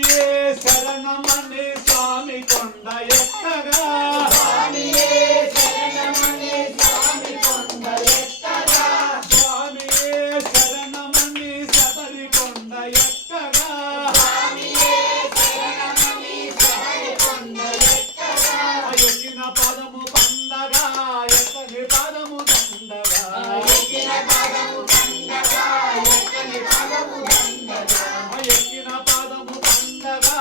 స్వామియే శరణమని స్వామి కొండ ఎక్కగా స్వామియే శరణమని స్వామి కొండ ఎక్కగా స్వామియే శరణమని శబరి కొండ ఎక్కగా స్వామియే శరణమని శబరి కొండ ఎక్కగా ఎక్కిన పదము పండగా ఎక్కని పదము దండగా ఎక్కిన పదము పండగా ఎక్కని పదము దండగా ఎక్కిన పదము పండగా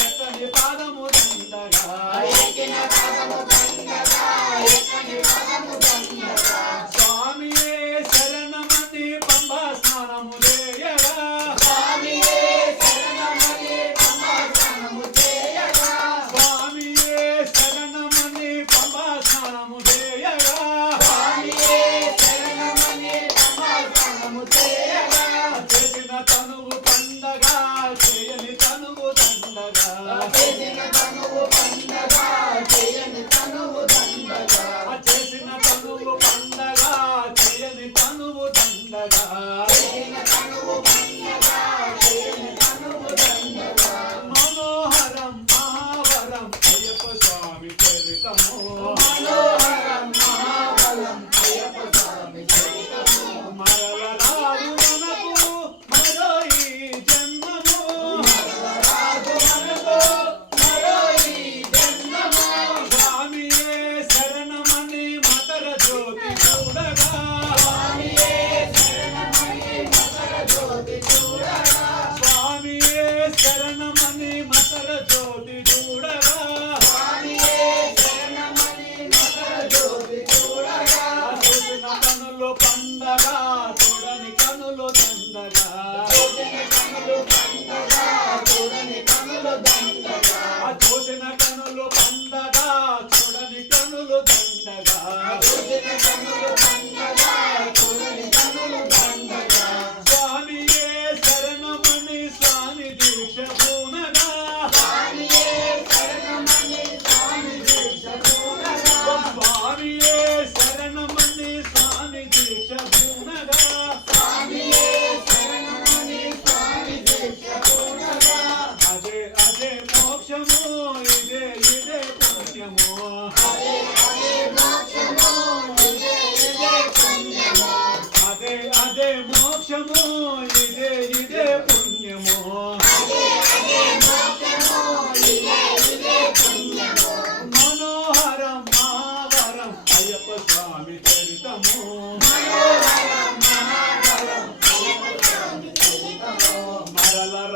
ఎక్కని పదము దండగా ఎక్కిన పదము పండగా ఎక్కని పదము దండగా స్వామియే శరణమని పంబా స్నానము చేయగా స్వామియే శరణమని పంబా స్నానము చేయగా స్వామియే శరణమని పంబా స్నానము చేయగా స్వామియే శరణమని పంబా స్నానము చేయగా చేసిన తనువు పండగా చేయని తనువు దండగా చేసిన తనువు పండగా చేయని తనువు దండగా చేసిన తనువు పండగా చేయని తనువు దండగా చేసిన తనువు పండగా చేయని తనువు దండగా మనోహరం మహావరం అయ్యప్ప స్వామి చరితము మనోహరం మహాబలం అయ్యప్ప స్వామి చరితము మరల రాదు మనకు మరో ఈ జన్మము రాజు మనకు మరో ఈ జన్మము స్వామియే శరణమని మకర జ్యోతి చూడగా స్వామియే శరణమని మకర జ్యోతి చూడగా స్వామియే శరణమని మకర జ్యోతి చూడగా స్వామియే శరణమని మకర జ్యోతి చూడగా చూసిన కనులు పండగా చూడని కనులు దండగా చూసిన కనులు పండగా చూడని కనులు దండగా